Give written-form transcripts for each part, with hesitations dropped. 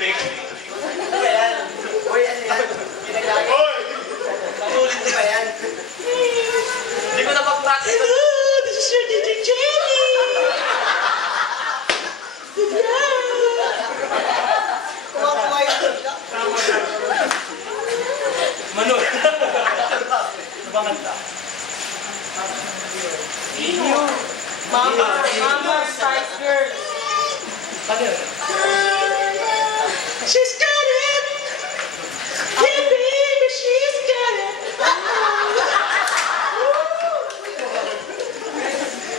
Pacific. Ano ba yan? Uy, ano yan? Ginagaya. Sulit ko ba yan? Hindi ko na mag-practice. Hello, this is your DJ Jenny. Kumakuha yun. Manol. Ano ba kanta? Mama, Spice Girls. Ano yun? She's got it. Yeah, baby, she's got it.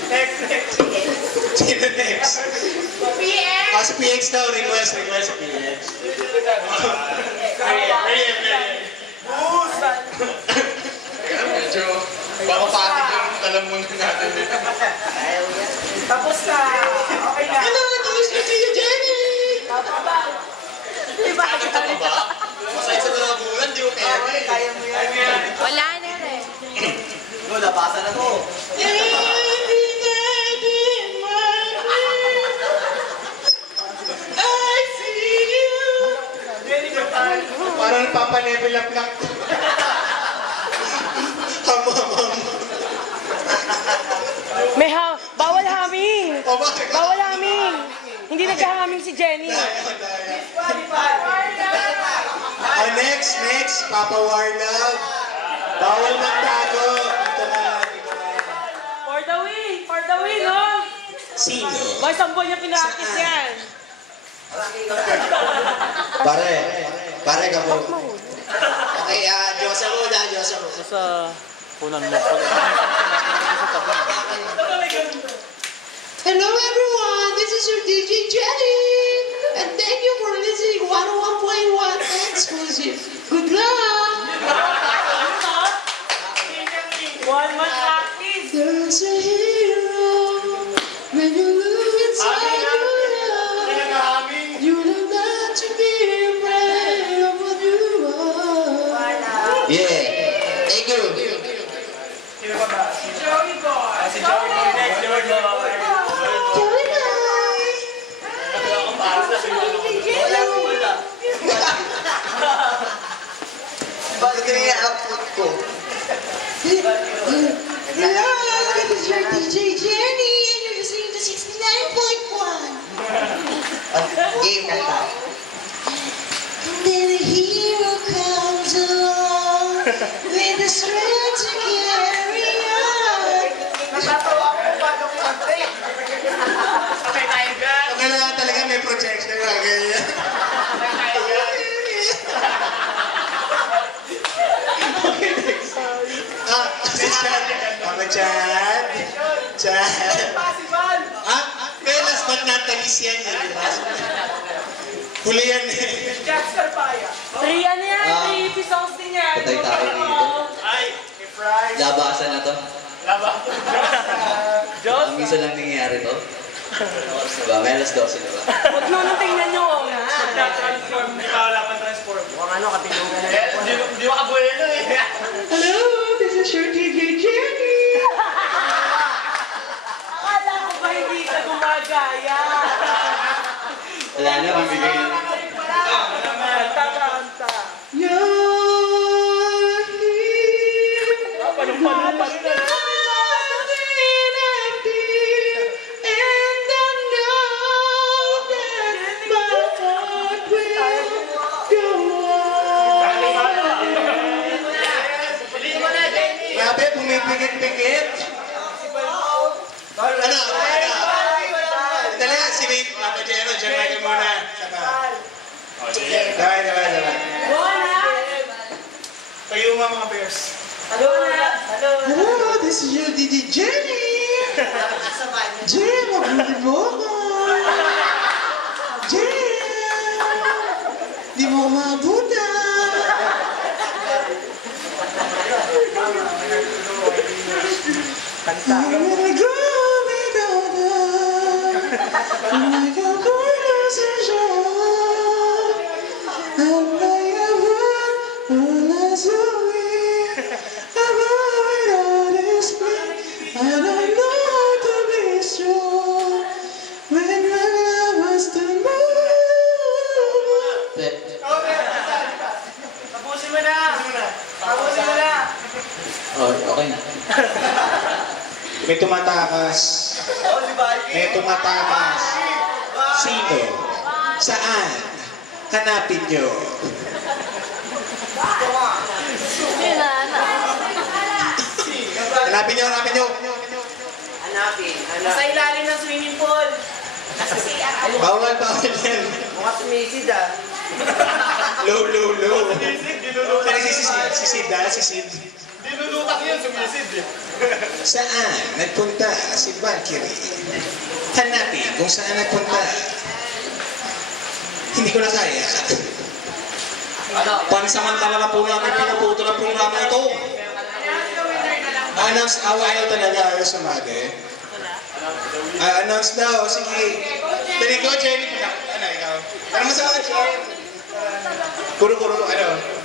Next. Sino next? PX. Ah, si PX daw. Request si PX. Riem. Medyo papapatik yung talamun natin dito. Tapos na. Okay na. Hello, this is your Jenny. Tama ba? Diba? Tama ba? Masaya sa lalabunan, di ko kaya. Kaya mo yan. Wala na rin. Go, nabasa na to. Parang papanevel up lang. Bawal haming. O bakit? Bawal haming. Hindi naghahaming si Jenny. Next, Papa Warlove. Bawal magtago. Dito na. For the win, no? Sino? Boy, isang buwan niya pinakis yan. Pare ka po. Okay, Diyosa muna. Sa punan mo. Hello everyone, this is your DJ Jenny. And thank you for listening 101.1 exclusive. Good luck! One month practice. There's a hero when you look inside your love. You don't have to be afraid of what you are. Yeah. Thank you. Sino ba ba? Si Joey Boy. Si Joey Boy next. Joey Boy. Joey Boy. Bakit ka nga output ko? Hello, this is your DJ Jenny, and you're listening to 69.1. Game kanta. And then a hero comes along with the strength to carry on. Natatawa ako kung paano ko kanta eh. Okay tayo dyan. Kailangan talaga may projection na ganyan. Okay tayo dyan. Si Chad. Mama Chad. Possible! Kaya last but not the least yan. Huli yan eh. Jackson Paya. 3 ano yan? 3 episodes din yan. Patay tayo dito. Ay, Surprise! Labasan na to. laba. Ang minsan lang nangyayari to. Diba? May alas 12 na ba? Huwag nyo nang tingnan nyo. Nagtatransform. Hindi pa wala pang transform. Mukhang ano, katilungan na Eh, di makabuelo eh. Hello, this is your DJ Jenny. Akala ko ba hindi ka gumagaya? Wala na, bibigay na. Kanta. You're here. Palong-palong pa rin. Grabe, pumipigit-pigit. Ano? Dali, si Papa Jero, dyan kayo muna. Saka. Diba. Kayo mga bears. Hello, this is your DJ Jenny. Jen, mabuti mo ako. Jen, di mo maabutan. Kanta. I'm gonna go without her. Like a chorus of joy. I'm like a bird who lies away. I'm without his play. I don't know how to be strong. When my love was to move. Oh, okay na. May tumatakas. Oh, si Baki. May tumatakas. Sino? Saan? Hanapin nyo. Hanapin nyo, hanapin nyo. Hanapin. Sa ilalim ng swimming pool. Bawal, bawal yan. Mukha sumisid ah. Low, low, low. Dinulutak. Si Sid ah, si Sid. Dinulutak yun, sumisid eh. Saan nagpunta si Valkyrie? Hanapin kung saan nagpunta. Hindi ko na kaya. Pansamantala na po namin pinuputo ng programa ito. Announce, ayaw talaga ayaw sumagi. Announce daw, sige. Dali ko, Jenny. Ano, ikaw? Ano mo sa mga Jenny? Kuro-kuro, ano?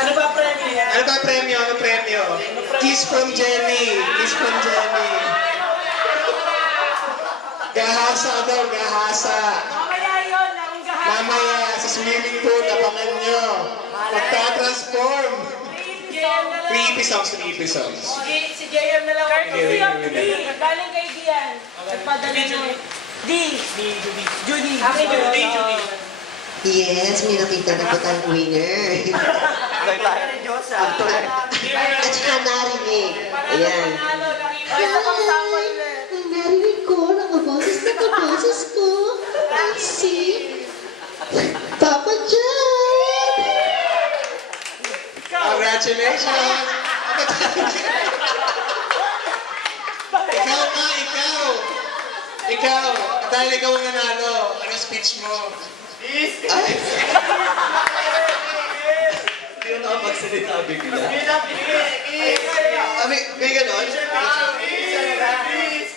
Ano ba premyo yan? Ano ba premyo? Ano premyo? Kiss from Jenny. Kiss from Jenny. Gahasa daw, gahasa. Mamaya yun, naunggahan. Mamaya, sa swimming pool, abangan nyo. Magta-transform. Three episodes. Si JM na lang. Courtesy of D. Galing kay Dian. Nagpadala nyo. D. Judy. Akin Judy. Yes, may nakita na po tayong winner. At saka narinig. Ayan. Ay, sa pang sample na. Ang narinig ko, nakaboses na kaboses ko. Si Papa John! Congratulations! Ikaw nga, ikaw! Ikaw! Dahil ikaw ang nanalo, ano speech mo? Ay! Hindi ko nakapagsalita bigla. May ganon?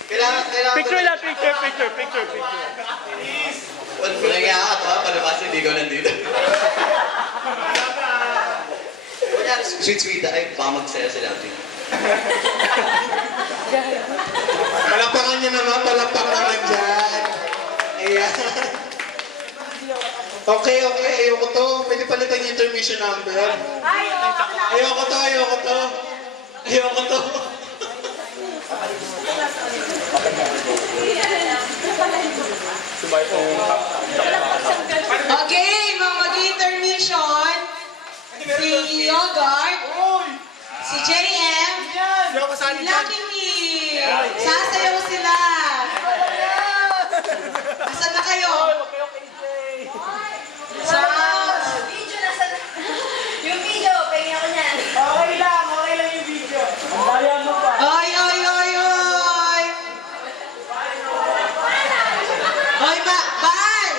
Kailangan Picture lang, picture. Kaya ako ito, palabas hindi ko nandito. Sweet, ay, baka magsaya sila. Palakpakan niyo naman, palakpakan naman dyan. Ayan. Okay, ayoko to. Pwede palitan yung intermission number. Ayoko to. Okay, mga mag-intermission. Si Yogurt, si JM, si Lucky Me. Sasayaw sila. Asan na kayo? Video nasa... Yung video, pahinga ko niyan. Okay lang yung video. Ang bayan mo pa. Oy! Oy, Bal!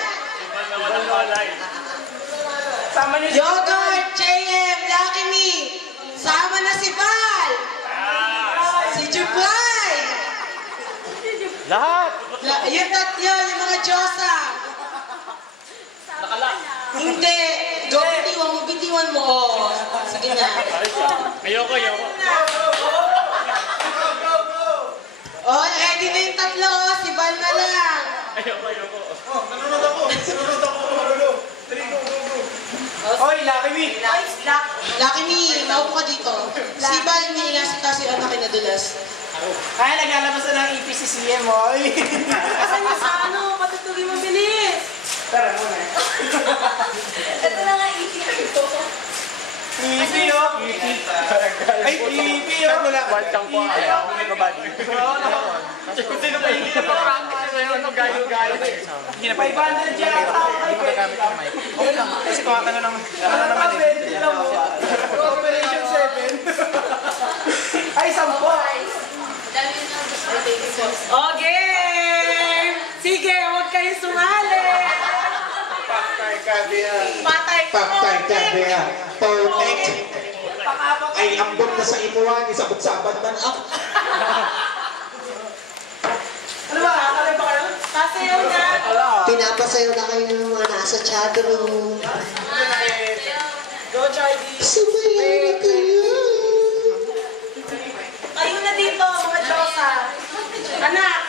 Sama niyo si Yogurt, JM, Lucky Me. Sama na si Val. Si Jubay. Lahat. Yung tatlo, yung mga Diyosa. Hindi. Bitiwan mo. Oh. Sige na. Ayoko. Oh, ready na yung tatlo. Si Val na lang. Ayoko. Nanonood ako. Oy, Lucky Me. Lucky Me, maupo ka dito. Si Val, may kasi anak kinadulas. Ay, naglalabas na ng EP si CM, oy. Asan yung sa ano? Patutugin mo bilis. Tara muna. Ito na nga iisip ko. EP, oh. Ay, EP, oh. Watchang po ako. May kabady. Kung sino pa hindi na pa-practice na yun, gayo-gayo. Hindi na 500 dyan ang tao kay Ben. Okay lang. Kasi kung ako na naman eh. Operation 7. Ay, 10. Dami yun ang gusto ko, baby boss. Okay! Sige, huwag kayo sumali. Paktay ka diya. Patay ko. Paktay ka diya. Pautek. Ay, ambot na sa imuhan. Isabot-sabat man ako. Ano ba? Kakalim ba kayo? Sasayaw na. Pinapasayo na kayo ng mga nasa chat room. Go, Charlie. Sumayaw na kayo. Kayo na dito, mga Diyosa. Anak,